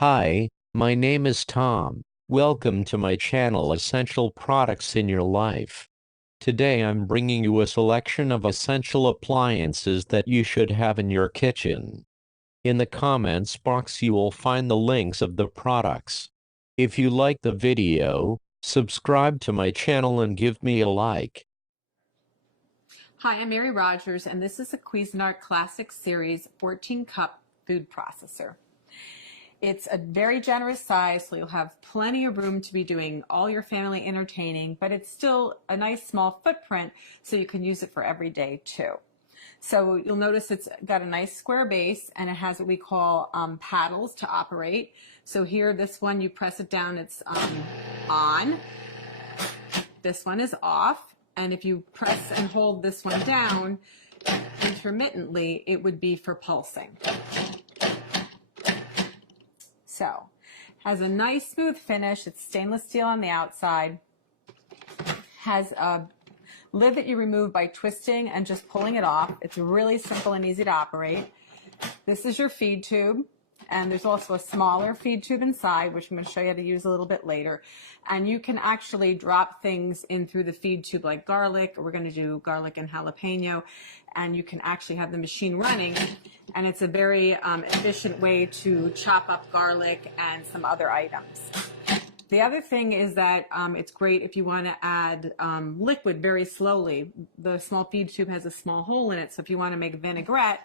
Hi, my name is Tom. Welcome to my channel Essential Products in Your Life. Today I'm bringing you a selection of essential appliances that you should have in your kitchen. In the comments box you will find the links of the products. If you like the video, subscribe to my channel and give me a like. Hi, I'm Mary Rogers, and this is a Cuisinart Classic Series 14-cup food processor. It's a very generous size, so you'll have plenty of room to be doing all your family entertaining, but it's still a nice small footprint, so you can use it for every day too. So you'll notice it's got a nice square base, and it has what we call paddles to operate. So here, this one, you press it down, it's on. This one is off. And if you press and hold this one down intermittently, it would be for pulsing. So, has a nice smooth finish. It's stainless steel on the outside. Has a lid that you remove by twisting and just pulling it off. It's really simple and easy to operate. This is your feed tube. And there's also a smaller feed tube inside, which I'm going to show you how to use a little bit later. And you can actually drop things in through the feed tube like garlic. We're going to do garlic and jalapeno. And you can actually have the machine running. And it's a very efficient way to chop up garlic and some other items. The other thing is that it's great if you want to add liquid very slowly. The small feed tube has a small hole in it, so if you want to make vinaigrette,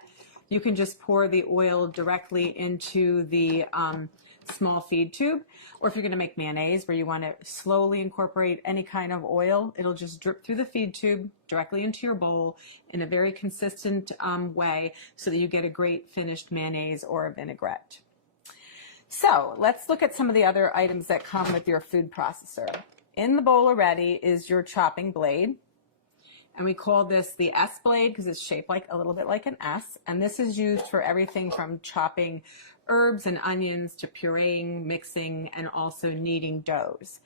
you can just pour the oil directly into the small feed tube. Or if you're going to make mayonnaise where you want to slowly incorporate any kind of oil, it'll just drip through the feed tube directly into your bowl in a very consistent way so that you get a great finished mayonnaise or a vinaigrette. So let's look at some of the other items that come with your food processor. In the bowl already is your chopping blade. And we call this the S blade because it's shaped like a little bit like an S. And this is used for everything from chopping herbs and onions to pureeing, mixing, and also kneading doughs.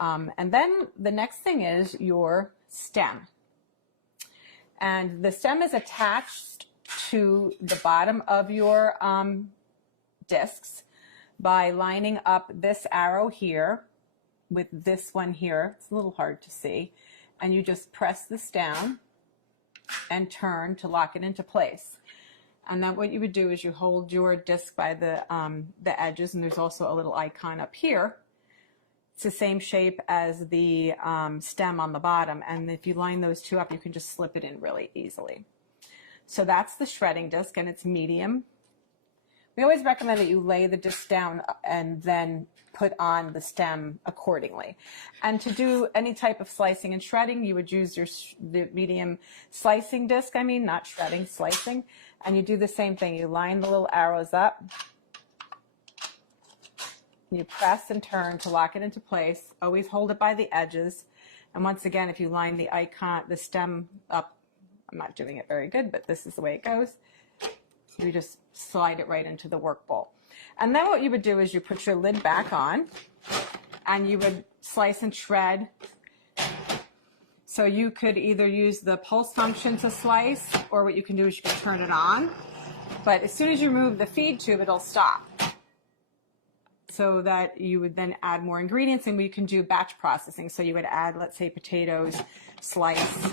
And then the next thing is your stem. And the stem is attached to the bottom of your discs by lining up this arrow here with this one here. It's a little hard to see. And you just press this down and turn to lock it into place. And then what you would do is you hold your disc by the edges, and there's also a little icon up here. It's the same shape as the stem on the bottom, and if you line those two up, you can just slip it in really easily. So that's the shredding disc, and it's medium. We always recommend that you lay the disc down and then put on the stem accordingly. And to do any type of slicing and shredding, you would use the medium slicing disc, not shredding, slicing. And you do the same thing. You line the little arrows up. You press and turn to lock it into place. Always hold it by the edges. And once again, if you line the stem up, I'm not doing it very good, but this is the way it goes. You just slide it right into the work bowl. And then what you would do is you put your lid back on and you would slice and shred. So you could either use the pulse function to slice, or what you can do is you can turn it on. But as soon as you remove the feed tube, it'll stop. So that you would then add more ingredients, and we can do batch processing. So you would add, let's say, potatoes, slice,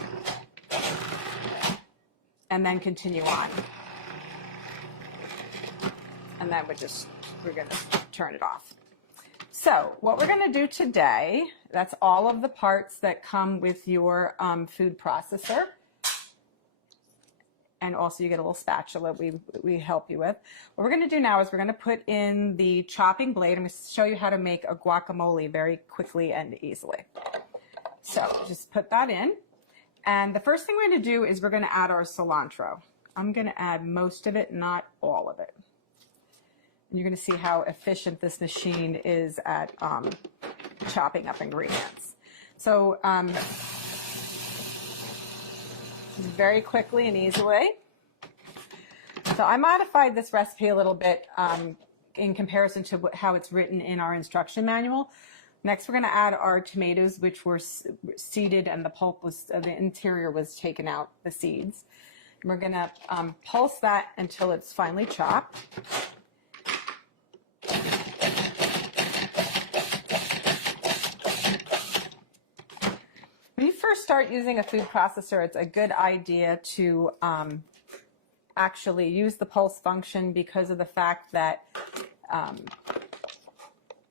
and then continue on. And then we're going to turn it off. So what we're going to do today, that's all of the parts that come with your food processor. And also you get a little spatula we help you with. What we're going to do now is we're going to put in the chopping blade. I'm going to show you how to make a guacamole very quickly and easily. So just put that in. And the first thing we're going to do is we're going to add our cilantro. I'm going to add most of it, not all of it. And you're going to see how efficient this machine is at chopping up ingredients. So very quickly and easily. So I modified this recipe a little bit in comparison to how it's written in our instruction manual. Next, we're going to add our tomatoes, which were seeded, and the pulp the interior was taken out, the seeds. And we're going to pulse that until it's finely chopped. start using a food processor, it's a good idea to actually use the pulse function because of the fact that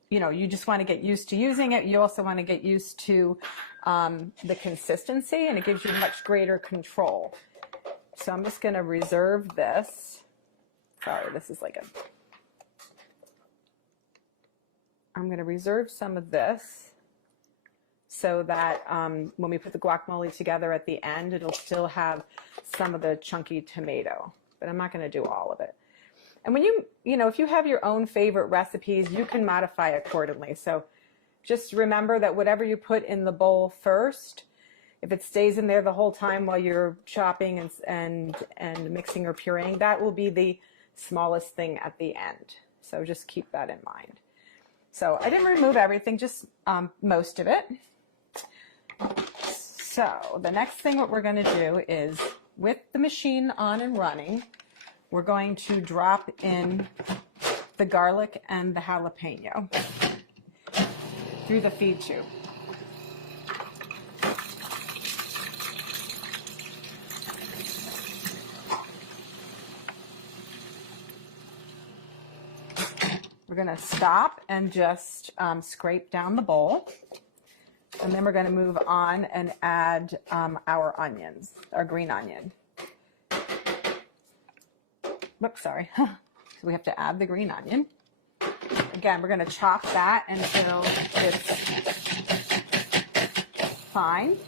you just want to get used to using it. You also want to get used to the consistency, and it gives you much greater control. So I'm just going to reserve this. Sorry, this is like I'm going to reserve some of this so that when we put the guacamole together at the end, it'll still have some of the chunky tomato, but I'm not going to do all of it. And when if you have your own favorite recipes, you can modify accordingly. So just remember that whatever you put in the bowl first, if it stays in there the whole time while you're chopping and mixing or pureeing, that will be the smallest thing at the end. So just keep that in mind. So I didn't remove everything, just most of it. So the next thing what we're going to do is, with the machine on and running, we're going to drop in the garlic and the jalapeno through the feed tube. We're going to stop and just scrape down the bowl. And then we're going to move on and add our onions, our green onion. Whoops, sorry. So we have to add the green onion. Again, we're going to chop that until it's fine.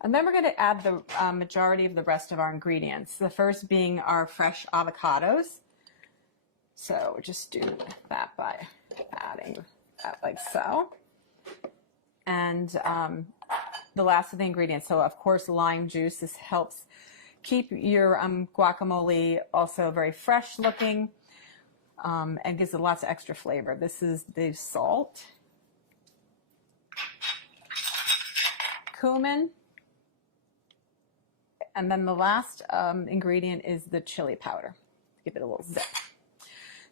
And then we're going to add the majority of the rest of our ingredients. The first being our fresh avocados. So just do that by adding that like so. And the last of the ingredients. So of course, lime juice. This helps keep your guacamole also very fresh looking and gives it lots of extra flavor. This is the salt, cumin, and then the last ingredient is the chili powder. Give it a little zip.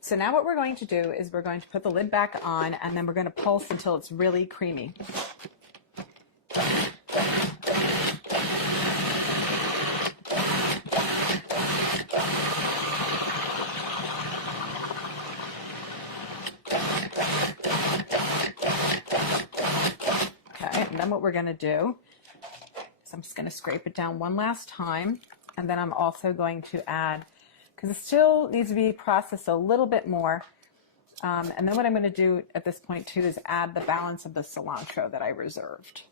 So now what we're going to do is we're going to put the lid back on, and then we're going to pulse until it's really creamy. Okay, and then what we're going to do is I'm just going to scrape it down one last time, and then I'm also going to add, because it still needs to be processed a little bit more. And then what I'm going to do at this point too is add the balance of the cilantro that I reserved.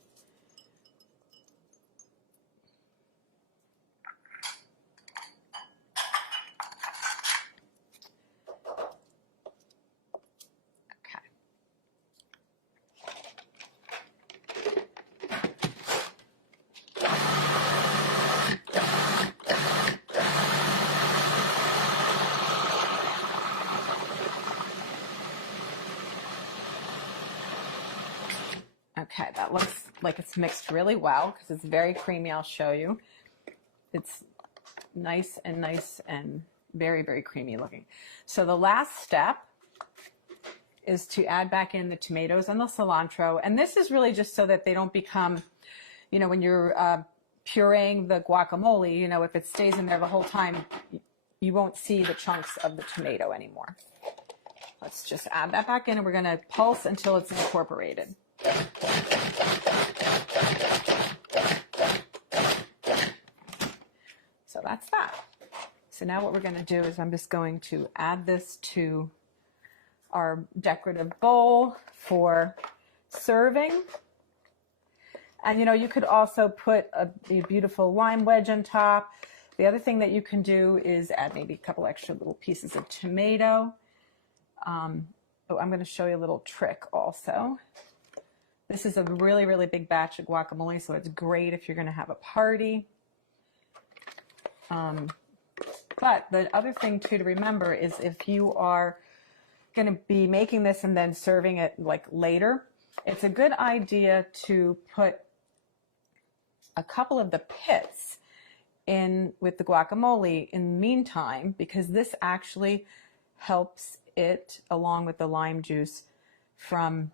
Okay, that looks like it's mixed really well because it's very creamy. I'll show you. It's nice and very, very creamy looking. So the last step is to add back in the tomatoes and the cilantro. And this is really just so that they don't become, when you're pureeing the guacamole, if it stays in there the whole time, you won't see the chunks of the tomato anymore. Let's just add that back in, and we're going to pulse until it's incorporated. So that's that. So now what we're going to do is I'm just going to add this to our decorative bowl for serving. And you could also put a beautiful lime wedge on top. The other thing that you can do is add maybe a couple extra little pieces of tomato. I'm going to show you a little trick also. This is a really, really big batch of guacamole, so it's great if you're going to have a party. But the other thing too to remember is if you are going to be making this and then serving it like later, it's a good idea to put a couple of the pits in with the guacamole in the meantime, because this actually helps it, along with the lime juice, from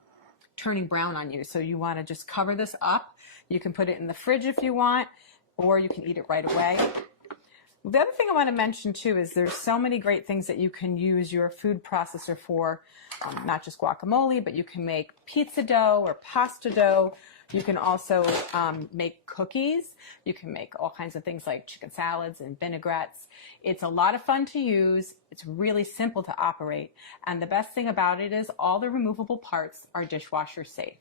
turning brown on you. So you want to just cover this up. You can put it in the fridge if you want, or you can eat it right away. The other thing I want to mention too is there's so many great things that you can use your food processor for, not just guacamole, but you can make pizza dough or pasta dough. You can also make cookies. You can make all kinds of things like chicken salads and vinaigrettes. It's a lot of fun to use. It's really simple to operate. And the best thing about it is all the removable parts are dishwasher safe.